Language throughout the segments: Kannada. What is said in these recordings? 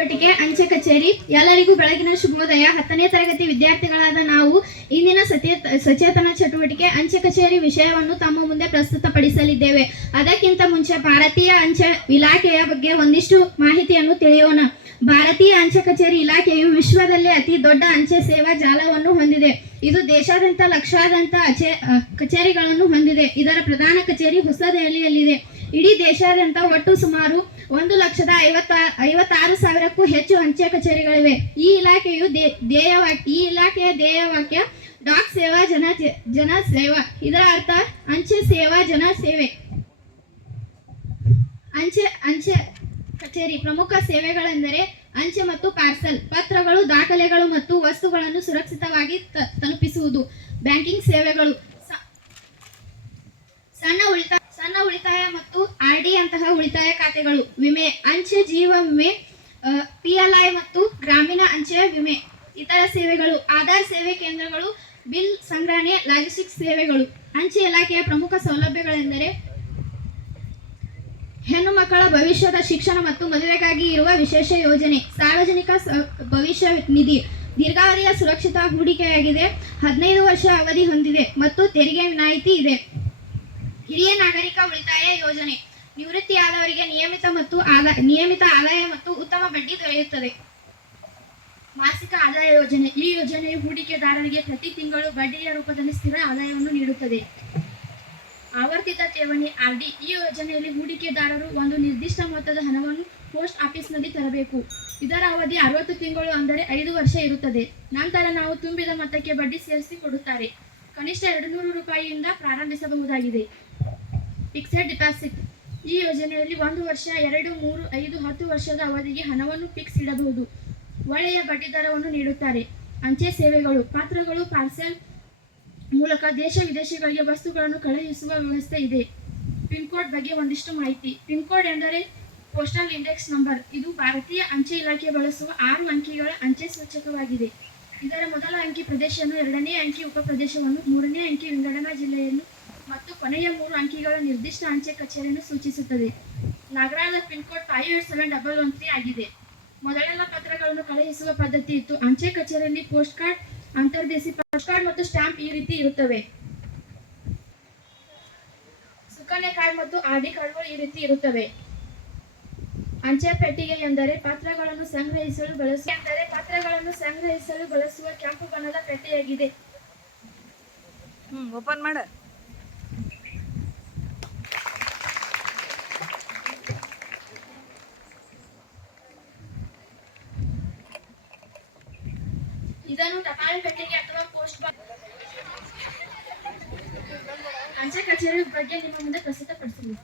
ಚಟುವಟಿಕೆ ಅಂಚೆ ಕಚೇರಿ. ಎಲ್ಲರಿಗೂ ಬೆಳಗಿನ ಶುಭೋದಯ. 10ನೇ ತರಗತಿ ವಿದ್ಯಾರ್ಥಿಗಳಾದ ನಾವು ಇಂದಿನ ಸಚೇತನ ಚಟುವಟಿಕೆ ಅಂಚೆ ಕಚೇರಿ ವಿಷಯವನ್ನು ತಮ್ಮ ಮುಂದೆ ಪ್ರಸ್ತುತಪಡಿಸಲಿದ್ದೇವೆ. ಅದಕ್ಕಿಂತ ಮುಂಚೆ ಭಾರತೀಯ ಅಂಚೆ ಇಲಾಖೆಯ ಬಗ್ಗೆ ಒಂದಿಷ್ಟು ಮಾಹಿತಿಯನ್ನು ತಿಳಿಯೋಣ. ಭಾರತೀಯ ಅಂಚೆ ಕಚೇರಿ ಇಲಾಖೆಯು ವಿಶ್ವದಲ್ಲೇ ಅತಿ ದೊಡ್ಡ ಅಂಚೆ ಸೇವಾ ಜಾಲವನ್ನು ಹೊಂದಿದೆ. ಇದು ದೇಶಾದ್ಯಂತ ಲಕ್ಷಾಂತರ ಕಚೇರಿಗಳನ್ನು ಹೊಂದಿದೆ. ಇದರ ಪ್ರಧಾನ ಕಚೇರಿ ಹೊಸದೆಹಲಿಯಲ್ಲಿದೆ. ಇಡೀ ದೇಶಾದ್ಯಂತ ಒಟ್ಟು ಸುಮಾರು 1,56,000ಕ್ಕೂ ಹೆಚ್ಚು ಅಂಚೆ ಕಚೇರಿಗಳಿವೆ. ಈ ಇಲಾಖೆಯ ಧ್ಯೇಯವಾಕ್ಯ ಡಾಕ್ ಸೇವಾ ಜನ ಸೇವಾ. ಇದರ ಅರ್ಥ ಅಂಚೆ ಸೇವಾ ಜನ ಸೇವೆ. ಅಂಚೆ ಕಚೇರಿ ಪ್ರಮುಖ ಸೇವೆಗಳೆಂದರೆ ಅಂಚೆ ಮತ್ತು ಪಾರ್ಸಲ್, ಪತ್ರಗಳು, ದಾಖಲೆಗಳು ಮತ್ತು ವಸ್ತುಗಳನ್ನು ಸುರಕ್ಷಿತವಾಗಿ ತಲುಪಿಸುವುದು. ಬ್ಯಾಂಕಿಂಗ್ ಸೇವೆಗಳು, ಸಣ್ಣ ಉಳಿತಾಯ ಮತ್ತು ಆರ್ಡಿ ಅಂತಹ ಉಳಿತಾಯ ಖಾತೆಗಳು. ವಿಮೆ, ಅಂಚೆ ಜೀವ ವಿಮೆ, PLI ಮತ್ತು ಗ್ರಾಮೀಣ ಅಂಚೆ ವಿಮೆ. ಇತರ ಸೇವೆಗಳು, ಆಧಾರ್ ಸೇವೆ ಕೇಂದ್ರಗಳು, ಬಿಲ್ ಸಂಗ್ರಹಣೆ, ಲಾಜಿಸ್ಟಿಕ್ಸ್ ಸೇವೆಗಳು. ಅಂಚೆ ಇಲಾಖೆಯ ಪ್ರಮುಖ ಸೌಲಭ್ಯಗಳೆಂದರೆ ಹೆಣ್ಣು ಮಕ್ಕಳ ಭವಿಷ್ಯದ ಶಿಕ್ಷಣ ಮತ್ತು ಮದುವೆಗಾಗಿ ಇರುವ ವಿಶೇಷ ಯೋಜನೆ, ಸಾರ್ವಜನಿಕ ಭವಿಷ್ಯ ನಿಧಿ, ದೀರ್ಘಾವಧಿಯ ಸುರಕ್ಷಿತ ಹೂಡಿಕೆಯಾಗಿದೆ, 15 ವರ್ಷ ಅವಧಿ ಹೊಂದಿದೆ ಮತ್ತು ತೆರಿಗೆ ವಿನಾಯಿತಿ ಇದೆ. ಹಿರಿಯ ನಾಗರಿಕ ಉಳಿತಾಯ ಯೋಜನೆ, ನಿವೃತ್ತಿಯಾದವರಿಗೆ ನಿಯಮಿತ ಆದಾಯ ಮತ್ತು ಉತ್ತಮ ಬಡ್ಡಿ ದೊರೆಯುತ್ತದೆ. ಮಾಸಿಕ ಆದಾಯ ಯೋಜನೆ, ಈ ಯೋಜನೆಯು ಹೂಡಿಕೆದಾರರಿಗೆ ಪ್ರತಿ ತಿಂಗಳು ಬಡ್ಡಿಯ ರೂಪದಲ್ಲಿ ಸ್ಥಿರ ಆದಾಯವನ್ನು ನೀಡುತ್ತದೆ. ಆವರ್ತಿತ ಠೇವಣಿ RD, ಈ ಯೋಜನೆಯಲ್ಲಿ ಹೂಡಿಕೆದಾರರು ಒಂದು ನಿರ್ದಿಷ್ಟ ಮೊತ್ತದ ಹಣವನ್ನು ಪೋಸ್ಟ್ ಆಫೀಸ್ನಲ್ಲಿ ತರಬೇಕು. ಇದರ ಅವಧಿ 60 ತಿಂಗಳು, ಅಂದರೆ 5 ವರ್ಷ ಇರುತ್ತದೆ. ನಂತರ ನಾವು ತುಂಬಿದ ಮೊತ್ತಕ್ಕೆ ಬಡ್ಡಿ ಸೇರಿಸಿ ಕೊಡುತ್ತಾರೆ. ಕನಿಷ್ಠ 200 ರೂಪಾಯಿಯಿಂದ ಪ್ರಾರಂಭಿಸಬಹುದಾಗಿದೆ. ಫಿಕ್ಸೆಡ್ ಡಿಪಾಸಿಟ್, ಈ ಯೋಜನೆಯಲ್ಲಿ 1 ವರ್ಷ, 2, 3, 5, 10 ವರ್ಷದ ಅವಧಿಗೆ ಹಣವನ್ನು ಫಿಕ್ಸ್ ಇಡಬಹುದು. ಒಳ್ಳೆಯ ಬಡ್ಡಿ ದರವನ್ನು ನೀಡುತ್ತಾರೆ. ಅಂಚೆ ಸೇವೆಗಳು, ಪತ್ರಗಳು, ಪಾರ್ಸೆಲ್ ಮೂಲಕ ದೇಶ ವಿದೇಶಗಳಿಗೆ ವಸ್ತುಗಳನ್ನು ಕಳುಹಿಸುವ ವ್ಯವಸ್ಥೆ ಇದೆ. ಪಿನ್ ಕೋಡ್ ಬಗ್ಗೆ ಒಂದಿಷ್ಟು ಮಾಹಿತಿ. ಪಿನ್ ಕೋಡ್ ಎಂದರೆ ಪೋಸ್ಟಲ್ ಇಂಡೆಕ್ಸ್ ನಂಬರ್. ಇದು ಭಾರತೀಯ ಅಂಚೆ ಇಲಾಖೆ ಬಳಸುವ 6 ಅಂಕಿಗಳ ಅಂಚೆ ಸೂಚಕವಾಗಿದೆ. ಇದರ ಮೊದಲ ಅಂಕಿ ಪ್ರದೇಶವನ್ನು, 2ನೇ ಅಂಕಿ ಉಪಪ್ರದೇಶವನ್ನು, 3ನೇ ಅಂಕಿ ವಿಂಗಡಣಾ ಜಿಲ್ಲೆಯನ್ನು ಮತ್ತು ಕೊನೆಯ 3 ಅಂಕಿಗಳ ನಿರ್ದಿಷ್ಟ ಅಂಚೆ ಕಚೇರಿಯನ್ನು ಸೂಚಿಸುತ್ತದೆ. ನಗರದ ಪಿನ್ ಕೋಡ್ 587113 ಆಗಿದೆ. ಮೊದಲೆಲ್ಲ ಪತ್ರಗಳನ್ನು ಕಳುಹಿಸುವ ಪದ್ಧತಿ ಇತ್ತು. ಅಂಚೆ ಕಚೇರಿಯಲ್ಲಿ ಪೋಸ್ಟ್ ಕಾರ್ಡ್, ಅಂತರ್ದೇಶಿ ಪೋಸ್ಟ್ ಕಾರ್ಡ್ ಮತ್ತು ಸ್ಟಾಂಪ್ ಈ ರೀತಿ ಇರುತ್ತವೆ. ಸುಕನ್ಯಾ ಕಾರ್ಡ್ ಮತ್ತು RD ಕಾರ್ಡ್ಗಳು ಈ ರೀತಿ ಇರುತ್ತವೆ. ಅಂಚೆ ಪೆಟ್ಟಿಗೆ ಎಂದರೆ ಪತ್ರಗಳನ್ನು ಸಂಗ್ರಹಿಸಲು ಬಳಸುವ ಕೆಂಪು ಬಣ್ಣದ ಪೆಟ್ಟಿಗೆಯಾಗಿದೆ. ಓಪನ್ ಮಾಡ. ಇದನ್ನು ಟಪಾಲು ಪೆಟ್ಟಿಗೆ ಅಥವಾ ಪೋಸ್ಟ್ ಬಾಕ್ಸ್. ಅಂಚೆ ಕಚೇರಿ ಬಗ್ಗೆ ನಿಮ್ಮ ಮುಂದೆ ಪ್ರಸ್ತುತಪಡಿಸಲಿ.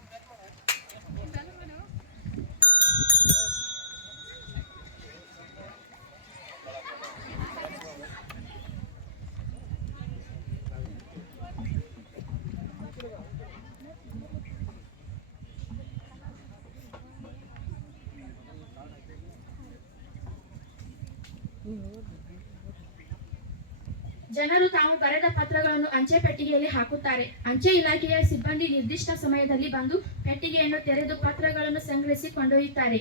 ಜನರು ತಾವು ಬರೆದ ಪತ್ರಗಳನ್ನು ಅಂಚೆ ಪೆಟ್ಟಿಗೆಯಲ್ಲಿ ಹಾಕುತ್ತಾರೆ. ಅಂಚೆ ಇಲಾಖೆಯ ಸಿಬ್ಬಂದಿ ನಿರ್ದಿಷ್ಟ ಸಮಯದಲ್ಲಿ ಬಂದು ಪೆಟ್ಟಿಗೆಯನ್ನು ತೆರೆದು ಪತ್ರಗಳನ್ನು ಸಂಗ್ರಹಿಸಿ ಕೊಂಡೊಯ್ಯುತ್ತಾರೆ.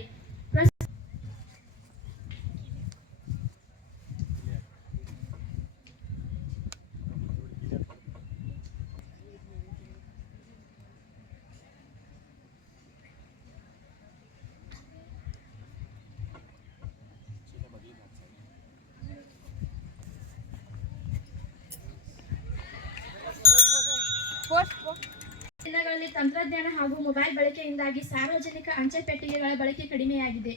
ದಿನಗಳಲ್ಲಿ ತಂತ್ರಜ್ಞಾನ ಹಾಗೂ ಮೊಬೈಲ್ ಬಳಕೆಯಿಂದಾಗಿ ಸಾರ್ವಜನಿಕ ಅಂಚೆ ಪೆಟ್ಟಿಗೆಗಳ ಬಳಕೆ ಕಡಿಮೆಯಾಗಿದೆ.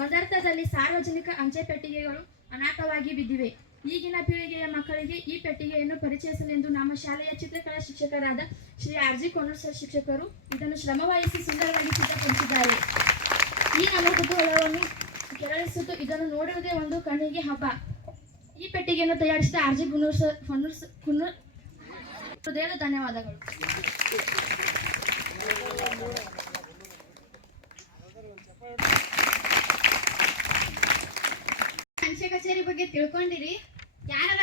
ಒಂದರ್ಥದಲ್ಲಿ ಸಾರ್ವಜನಿಕ ಅಂಚೆ ಪೆಟ್ಟಿಗೆಗಳು ಅನಾಥವಾಗಿ ಬಿದ್ದಿವೆ. ಈಗಿನ ಪೀಳಿಗೆಯ ಮಕ್ಕಳಿಗೆ ಈ ಪೆಟ್ಟಿಗೆಯನ್ನು ಪರಿಚಯಿಸಲೆಂದು ನಮ್ಮ ಶಾಲೆಯ ಚಿತ್ರಕಲಾ ಶಿಕ್ಷಕರಾದ ಶ್ರೀ RG ಕೊಣ್ಣೂರ್ ಸರ್ ಶಿಕ್ಷಕರು ಇದನ್ನು ಶ್ರಮವಹಿಸಿ ಸುಂದರವಾಗಿ ಸಿದ್ಧಪಡಿಸಿದ್ದಾರೆ. ಈ ನಮ್ಮ ಕುತೂಹಲವನ್ನು ಕೆರಳಿಸುವುದು, ಇದನ್ನು ನೋಡುವುದೇ ಒಂದು ಕಣ್ಣಿಗೆ ಹಬ್ಬ. ಈ ಪೆಟ್ಟಿಗೆಯನ್ನು ತಯಾರಿಸಿದ RG ಕೊಣ್ಣೂರ್ ಹೃದಯದ ಧನ್ಯವಾದಗಳು. ಅಂಚೆ ಕಚೇರಿ ಬಗ್ಗೆ ತಿಳ್ಕೊಂಡಿರಿ. ಯಾರೆಲ್ಲ